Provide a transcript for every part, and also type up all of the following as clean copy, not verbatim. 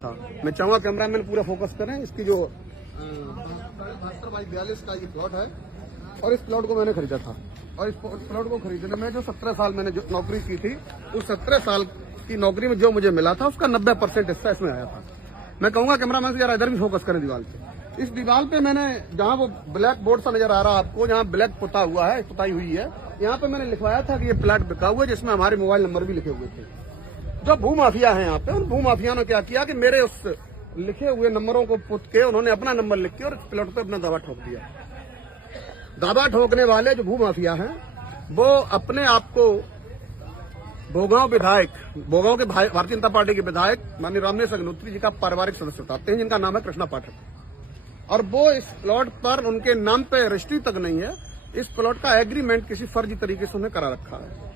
मैं चाहूंगा कैमरामैन पूरा फोकस करें। इसकी जो 72x42 का ये प्लॉट है और इस प्लॉट को मैंने खरीदा था और इस प्लॉट को खरीदने में जो 17 साल मैंने जो नौकरी की थी उस 17 साल की नौकरी में जो मुझे मिला था उसका 90% हिस्सा इसमें आया था। मैं कहूंगा कैमरामैन से यार इधर भी फोकस करें दीवार पे। इस दीवार पे मैंने जहां वो ब्लैक बोर्ड सा नजर आ रहा है आपको, जहां ब्लैक पुता हुआ है, पुताई हुई है, यहाँ पे मैंने लिखवाया था कि ये प्लाट बिका हुआ है, जिसमें हमारे मोबाइल नंबर भी लिखे हुए थे। जो भूमाफिया है यहाँ पे, उन भूमाफिया ने क्या किया कि मेरे उस लिखे हुए नंबरों को पुत के उन्होंने अपना नंबर लिख के और इस प्लॉट पे अपना दावा ठोक दिया। दावा ठोकने वाले जो भूमाफिया हैं वो अपने आप को भोगांव के भारतीय जनता पार्टी के विधायक माननीय रामनेश अग्निहोत्री जी का पारिवारिक सदस्य बताते हैं, जिनका नाम है कृष्णा पाठक। और वो इस प्लॉट पर उनके नाम पे रजिस्ट्री तक नहीं है। इस प्लॉट का एग्रीमेंट किसी फर्जी तरीके से उन्हें करा रखा है।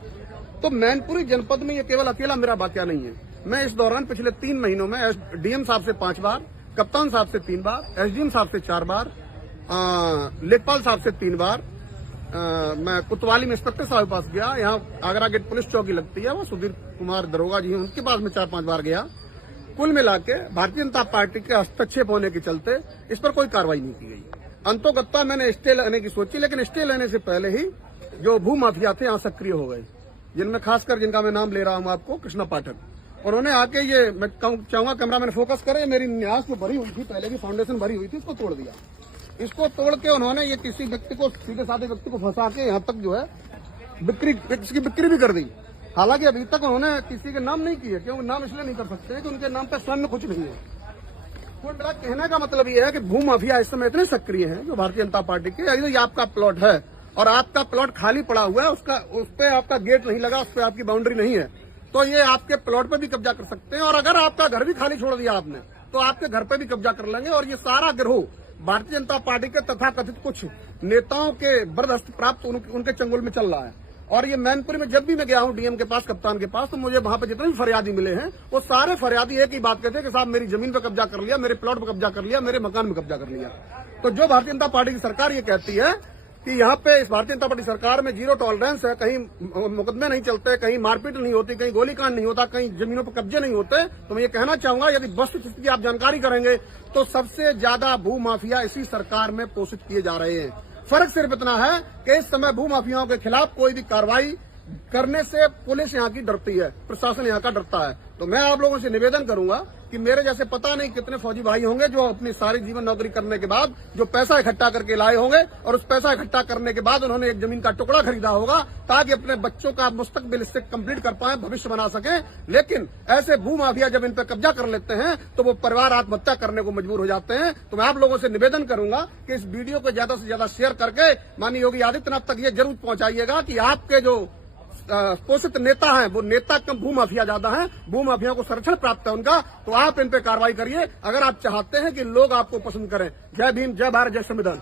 तो मैनपुरी जनपद में ये केवल अकेला मेरा वाकया नहीं है। मैं इस दौरान पिछले 3 महीनों में डीएम साहब से 5 बार, कप्तान साहब से 3 बार, एसडीएम साहब से 4 बार, लेखपाल साहब से 3 बार, मैं कोतवाली में इंस्पेक्टर साहब के पास गया। यहाँ आगरा गेट पुलिस चौकी लगती है, वो सुधीर कुमार दरोगा जी हैं, उनके पास में 4-5 बार गया। कुल मिला के भारतीय जनता पार्टी के हस्तक्षेप होने के चलते इस पर कोई कार्रवाई नहीं की गई। अंतोगत्ता मैंने स्टे लेने की सोची, लेकिन स्टे लेने से पहले ही जो भू माफिया थे यहाँ सक्रिय हो गए, जिनमें खासकर जिनका मैं नाम ले रहा हूं आपको, कृष्णा पाठक। उन्होंने आके ये मैं चाहूंगा कैमरामैन फोकस करे, मेरी न्यास जो भरी हुई थी, पहले की फाउंडेशन भरी हुई थी, इसको तोड़ दिया। इसको तोड़ के उन्होंने ये किसी व्यक्ति को, सीधे साधे व्यक्ति को फंसा के यहाँ तक जो है इसकी बिक्री भी कर दी। हालांकि अभी तक उन्होंने किसी के नाम नहीं किए, क्योंकि नाम इसलिए नहीं कर सकते कि उनके नाम पर स्वयं में कुछ नहीं है। तो मेरा कहने का मतलब ये है कि भू माफिया इस समय इतने सक्रिय हैं जो भारतीय जनता पार्टी के, यदि आपका प्लॉट है और आपका प्लॉट खाली पड़ा हुआ है, उस पे आपका गेट नहीं लगा, उस पे आपकी बाउंड्री नहीं है, तो ये आपके प्लॉट पे भी कब्जा कर सकते हैं। और अगर आपका घर भी खाली छोड़ दिया आपने, तो आपके घर पे भी कब्जा कर लेंगे। और ये सारा गिरोह भारतीय जनता पार्टी के तथाकथित कुछ नेताओं के बर्दस्त प्राप्त उनके चंगुल में चल रहा है। और ये मैनपुरी में जब भी मैं गया हूं डीएम के पास, कप्तान के पास, तो मुझे वहां पे जितने भी फरियादी मिले हैं वो सारे फरियादी एक ही बात कहते हैं कि साहब मेरी जमीन पे कब्जा कर लिया, मेरे प्लॉट पे कब्जा कर लिया, मेरे मकान में कब्जा कर लिया। तो जो भारतीय जनता पार्टी की सरकार ये कहती है कि यहाँ पे इस भारतीय जनता पार्टी सरकार में 0 टॉलरेंस है, कहीं मुकदमे नहीं चलते, कहीं मारपीट नहीं होती, कहीं गोलीकांड नहीं होता, कहीं जमीनों पर कब्जे नहीं होते, तो मैं ये कहना चाहूंगा यदि वस्तुस्थिति की आप जानकारी करेंगे तो सबसे ज्यादा भू माफिया इसी सरकार में पोषित किए जा रहे हैं। फर्क सिर्फ इतना है कि इस समय भू माफियाओं के खिलाफ कोई भी कार्रवाई करने से पुलिस यहाँ की डरती है, प्रशासन यहाँ का डरता है। तो मैं आप लोगों से निवेदन करूंगा कि मेरे जैसे पता नहीं कितने फौजी भाई होंगे जो अपनी सारी जीवन नौकरी करने के बाद जो पैसा इकट्ठा करके लाए होंगे और उस पैसा इकट्ठा करने के बाद उन्होंने एक जमीन का टुकड़ा खरीदा होगा ताकि अपने बच्चों का मुस्तकबिल इससे कंप्लीट कर पाए, भविष्य बना सके। लेकिन ऐसे भू माफिया जब इन पर कब्जा कर लेते हैं तो वो परिवार आत्महत्या करने को मजबूर हो जाते हैं। तो मैं आप लोगों से निवेदन करूंगा कि इस वीडियो को ज्यादा से ज्यादा शेयर करके माननीय योगी आदित्यनाथ तक ये जरूर पहुंचाइएगा कि आपके जो पोषित नेता हैं वो नेता कम, भू माफिया ज्यादा हैं, भू माफिया को संरक्षण प्राप्त है उनका, तो आप इन पे कार्रवाई करिए अगर आप चाहते हैं कि लोग आपको पसंद करें। जय भीम, जय भारत, जय संविधान।